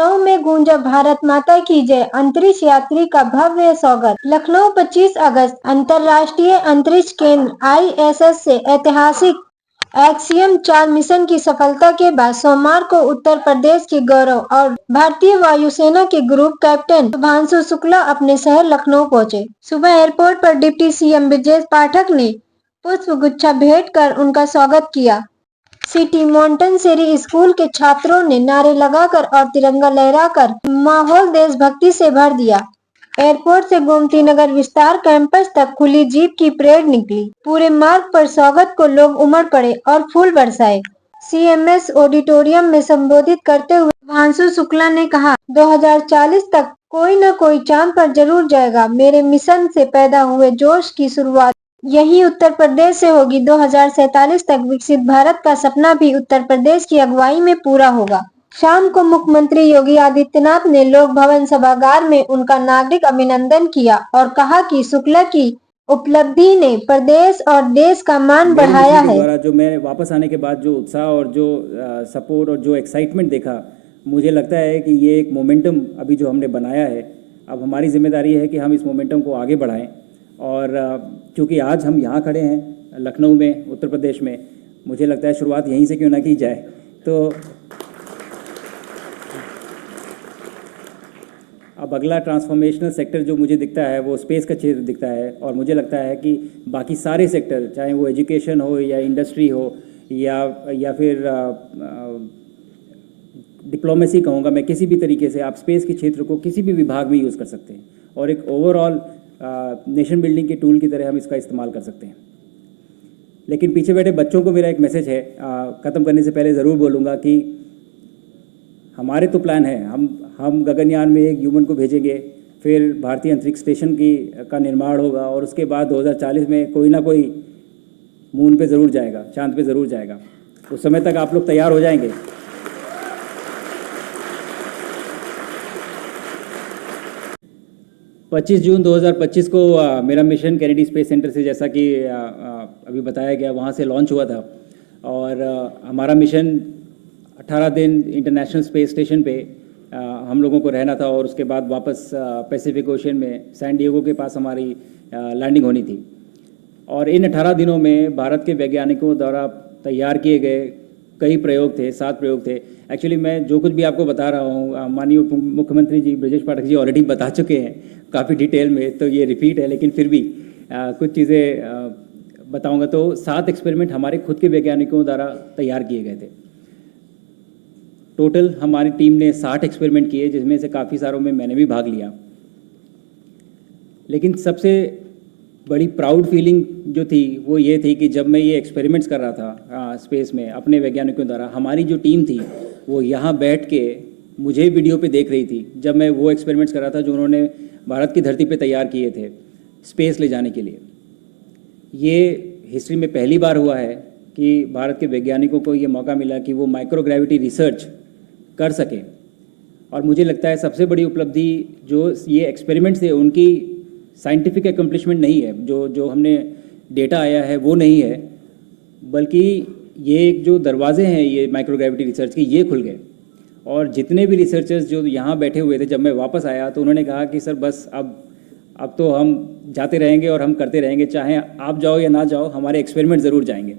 लखनऊ में गूंजा भारत माता की जय, अंतरिक्ष यात्री का भव्य स्वागत। लखनऊ 25 अगस्त। अंतर्राष्ट्रीय अंतरिक्ष केंद्र ISS से ऐतिहासिक एक्सियम 4 मिशन की सफलता के बाद सोमवार को उत्तर प्रदेश के गौरव और भारतीय वायुसेना के ग्रुप कैप्टन शुभांशु शुक्ला अपने शहर लखनऊ पहुंचे। सुबह एयरपोर्ट पर डिप्टी CM ब्रजेश पाठक ने पुष्प गुच्छा भेंट कर उनका स्वागत किया। सिटी मॉन्टेसरी स्कूल के छात्रों ने नारे लगाकर और तिरंगा लहराकर माहौल देशभक्ति से भर दिया। एयरपोर्ट से गोमती नगर विस्तार कैंपस तक खुली जीप की परेड निकली। पूरे मार्ग पर स्वागत को लोग उमड़ पड़े और फूल बरसाए। CMS ऑडिटोरियम में संबोधित करते हुए शुभांशु शुक्ला ने कहा, 2040 तक कोई न कोई चांद पर जरूर जाएगा। मेरे मिशन से पैदा हुए जोश की शुरुआत यही उत्तर प्रदेश से होगी। 2047 तक विकसित भारत का सपना भी उत्तर प्रदेश की अगुवाई में पूरा होगा। शाम को मुख्यमंत्री योगी आदित्यनाथ ने लोक भवन सभागार में उनका नागरिक अभिनंदन किया और कहा कि शुक्ला की उपलब्धि ने प्रदेश और देश का मान बढ़ाया है। द्वारा जो मैं वापस आने के बाद जो उत्साह और जो सपोर्ट और जो एक्साइटमेंट देखा, मुझे लगता है कि ये एक मोमेंटम अभी जो हमने बनाया है, अब हमारी जिम्मेदारी है कि हम इस मोमेंटम को आगे बढ़ाएं। और क्योंकि आज हम यहाँ खड़े हैं लखनऊ में, उत्तर प्रदेश में, मुझे लगता है शुरुआत यहीं से क्यों ना की जाए। तो अब अगला ट्रांसफॉर्मेशनल सेक्टर जो मुझे दिखता है वो स्पेस का क्षेत्र दिखता है, और मुझे लगता है कि बाकी सारे सेक्टर, चाहे वो एजुकेशन हो या इंडस्ट्री हो या फिर डिप्लोमेसी कहूँगा मैं, किसी भी तरीके से आप स्पेस के क्षेत्र को किसी भी विभाग में यूज़ कर सकते हैं और एक ओवरऑल नेशन बिल्डिंग के टूल की तरह हम इसका इस्तेमाल कर सकते हैं। लेकिन पीछे बैठे बच्चों को मेरा एक मैसेज है, ख़त्म करने से पहले ज़रूर बोलूँगा कि हमारे तो प्लान है, हम गगनयान में एक ह्यूमन को भेजेंगे, फिर भारतीय अंतरिक्ष स्टेशन का निर्माण होगा और उसके बाद 2040 में कोई ना कोई मून पे ज़रूर जाएगा, चांद पे ज़रूर जाएगा। उस समय तक आप लोग तैयार हो जाएंगे। 25 जून 2025 को मेरा मिशन कैनेडी स्पेस सेंटर से, जैसा कि अभी बताया गया, वहाँ से लॉन्च हुआ था और हमारा मिशन 18 दिन इंटरनेशनल स्पेस स्टेशन पे हम लोगों को रहना था और उसके बाद वापस पैसिफिक ओशन में सैन डिएगो के पास हमारी लैंडिंग होनी थी। और इन 18 दिनों में भारत के वैज्ञानिकों द्वारा तैयार किए गए कई प्रयोग थे, 7 प्रयोग थे। एक्चुअली मैं जो कुछ भी आपको बता रहा हूँ, माननीय मुख्यमंत्री जी ब्रजेश पाठक जी ऑलरेडी बता चुके हैं काफ़ी डिटेल में, तो ये रिपीट है, लेकिन फिर भी कुछ चीज़ें बताऊँगा। तो 7 एक्सपेरिमेंट हमारे खुद के वैज्ञानिकों द्वारा तैयार किए गए थे। टोटल हमारी टीम ने 60 एक्सपेरिमेंट किए, जिसमें से काफ़ी सारों में मैंने भी भाग लिया। लेकिन सबसे बड़ी प्राउड फीलिंग जो थी वो ये थी कि जब मैं ये एक्सपेरिमेंट्स कर रहा था स्पेस में अपने वैज्ञानिकों द्वारा, हमारी जो टीम थी वो यहाँ बैठ के मुझे वीडियो पे देख रही थी जब मैं वो एक्सपेरिमेंट्स कर रहा था जो उन्होंने भारत की धरती पे तैयार किए थे स्पेस ले जाने के लिए। ये हिस्ट्री में पहली बार हुआ है कि भारत के वैज्ञानिकों को ये मौका मिला कि वो माइक्रोग्रेविटी रिसर्च कर सके। और मुझे लगता है सबसे बड़ी उपलब्धि जो ये एक्सपेरिमेंट्स थे उनकी साइंटिफिक एकम्प्लिशमेंट नहीं है, जो हमने डेटा आया है वो नहीं है, बल्कि ये एक जो दरवाजे हैं ये माइक्रोग्रेविटी रिसर्च के, ये खुल गए। और जितने भी रिसर्चर्स जो यहाँ बैठे हुए थे, जब मैं वापस आया तो उन्होंने कहा कि सर बस अब तो हम जाते रहेंगे और हम करते रहेंगे, चाहे आप जाओ या ना जाओ, हमारे एक्सपेरिमेंट ज़रूर जाएंगे।